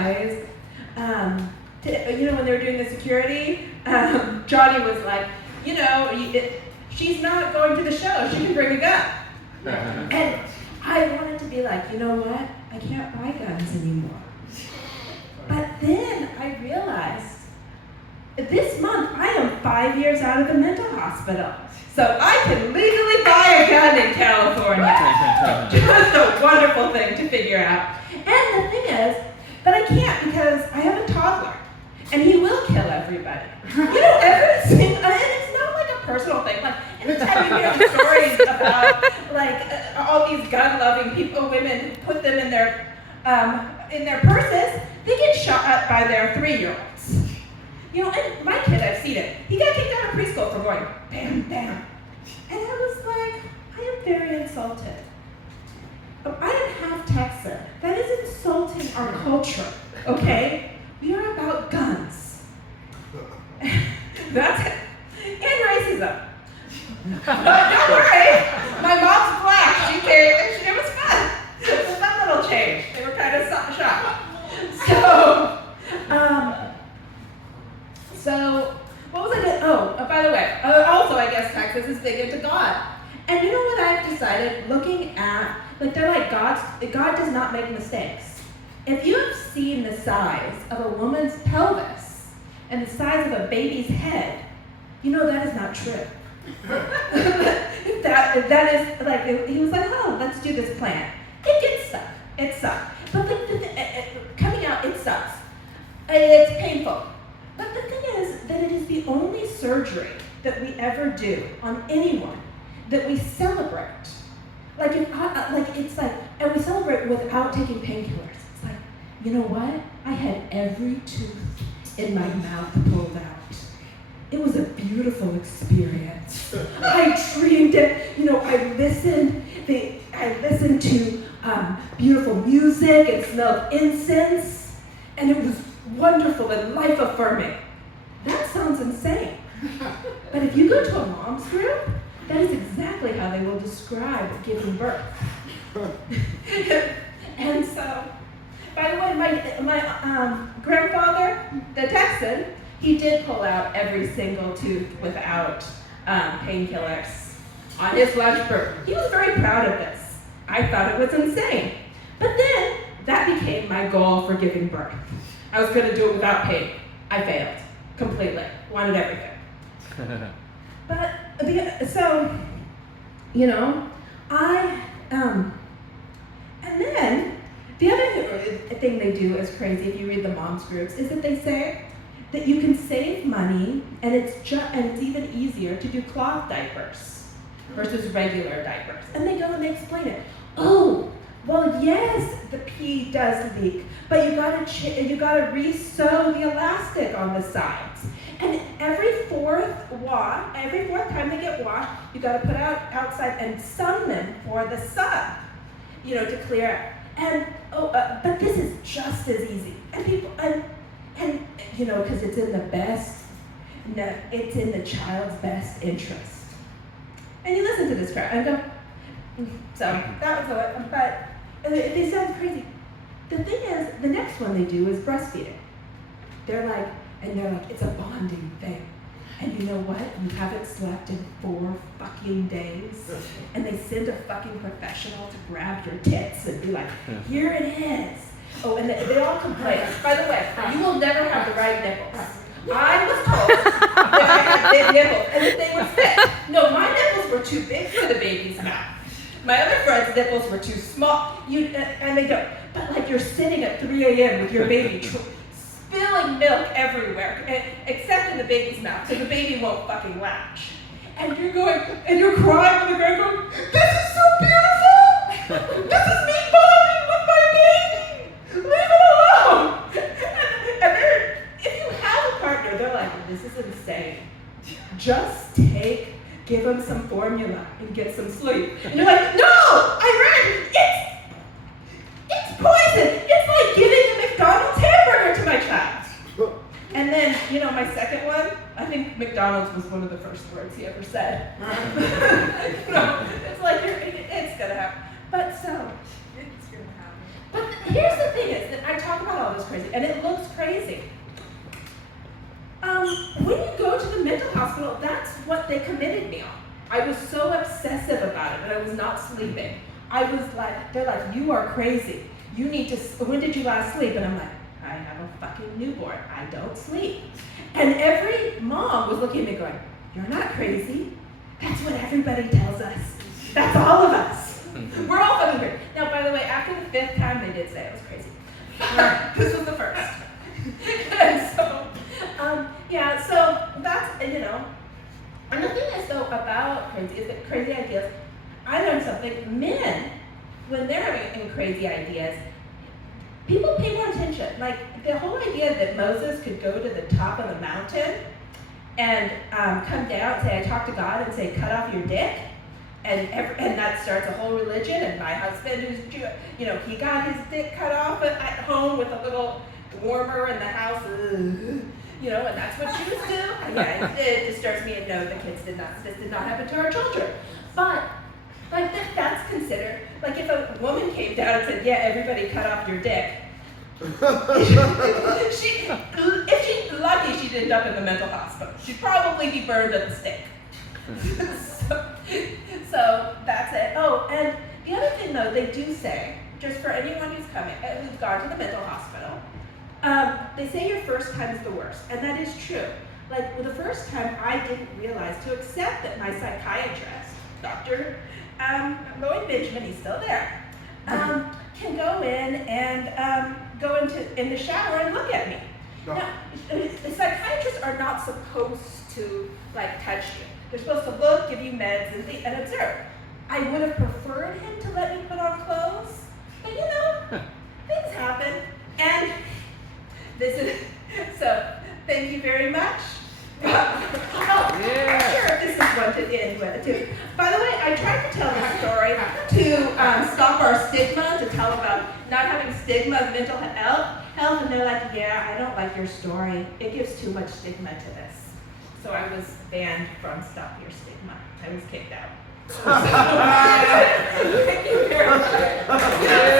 realized, when they were doing the security, Johnny was like, she's not going to the show, she can bring a gun. And I wanted to be like, you know what? I can't buy guns anymore. But then I realized, this month I am 5 years out of the mental hospital. So I can legally buy a gun in California. Just a wonderful thing to figure out. And the thing is that I can't because I have a toddler. And he will kill everybody. Every single, and it's not like a personal thing. Like, anytime you hear stories about, all these gun-loving people, women put them in their purses, they get shot at by their 3-year-olds. And my kid, I've seen it. He got kicked out of preschool for going, bam, bam. And I was like, I am very insulted. I am half Texan. That is insulting our culture, okay? We are about guns. That's it. And racism. But don't worry, my mom's black. It was fun. It was a fun little change. They were kind of shocked. So what was I doing? Oh, by the way, also I guess Texas is big into God. And you know what I've decided, looking at, they're like, God does not make mistakes. If you have seen the size of a woman's pelvis and the size of a baby's head, that is not true. that is, he was like, oh, let's do this plan. It gets stuck. It sucks. But coming out, it sucks. It's painful. But the thing is that it is the only surgery that we ever do on anyone that we celebrate. And we celebrate without taking painkillers. It's like, you know what? I had every tooth in my mouth pulled out. It was a beautiful experience. I dreamed it. I listened to beautiful music and smelled incense, and it was wonderful and life-affirming. That sounds insane. But if you go to a mom's group, that is exactly how they will describe giving birth. And so, by the way, my grandfather, the Texan, he did pull out every single tooth without painkillers on his lunch break. He was very proud of this. I thought it was insane. But then, that became my goal for giving birth. I was going to do it without pain. I failed completely. Wanted everything. But, and then, the other thing they do is crazy if you read the moms groups, is that they say that you can save money, and it's even easier to do cloth diapers versus regular diapers. And they go and they explain it. Oh, well, yes, the pee does leak, but you gotta re-sew the elastic on the sides. And every fourth time they get washed, you gotta put outside and sun them for the sun, to clear it. And but this is just as easy. And people because it's in the child's best interest. And you listen to this crap and go. So that was it. But it sounds crazy. The thing is, the next one they do is breastfeeding. They're like, it's a bonding thing. And you know what? You haven't slept in 4 fucking days. And they send a fucking professional to grab your tits and be like, here it is. Oh, and they all complain. By the way, you will never have the right nipples. I was told that I had big nipples and that they would fit. No, my nipples were too big for the baby's mouth. My other friends' nipples were too small. And they don't. But you're sitting at 3 a.m. with your baby spilling milk everywhere, except in the baby's mouth, so the baby won't fucking latch. And you're crying on the ground going, this is so beautiful! This is me bonding with my baby! Leave it alone! And if you have a partner, they're like, this is insane. Just give them some formula and get some sleep. And you're like, no! I read it's poison! It's like giving a McDonald's hamburger to my child. And then, my second one, I think McDonald's was one of the first words he ever said. It's like, it's gonna happen. But here's the thing is that I talk talk about all this crazy, and it looks crazy. When you go to the mental hospital, that's what they committed me on. I was so obsessive about it that I was not sleeping. I was like, they're like, you are crazy. You need to, when did you last sleep? And I'm like, I have a fucking newborn. I don't sleep. And every mom was looking at me going, you're not crazy. That's what everybody tells us. That's all of us. We're all fucking crazy. Now, by the way, after the 5th time, they did say I was crazy. This was the first. And so, yeah, so that's, you know. And the thing is, though, about crazy is that crazy ideas, I learned something. Men, when they're having crazy ideas, people pay more attention. Like, the whole idea that Moses could go to the top of the mountain and come down and say, I talked to God, and say, cut off your dick. And that starts a whole religion. And my husband, who's Jewish, you know, he got his dick cut off at home with a little warmer in the house. You know, and that's what Jews do. Yeah, it disturbs me, and no, the kids did not. This did not happen to our children. But like that's considered like if a woman came down and said, "Yeah, everybody cut off your dick." If she's lucky, she'd end up in the mental hospital. She'd probably be burned at the stake. So that's it. Oh, and the other thing though, they do say, just for anyone who's gone to the mental hospital, they say your first time is the worst, and that is true. Like the first time, I didn't realize to accept that my psychiatrist, Dr. Lloyd Benjamin, he's still there, can go in and go in the shower and look at me. No. Now, the psychiatrists are not supposed to like touch you. They're supposed to look, give you meds, and observe. I would have preferred him to let me put on clothes, but you know, things happen. And this is, so thank you very much. I'm sure this is one to end with too. By the way, I tried to tell this story to stop our stigma, to tell about not having stigma of mental health, and they're like, yeah, I don't like your story. It gives too much stigma to this. So I was banned from Stop Your Stigma. I was kicked out. Thank you very much.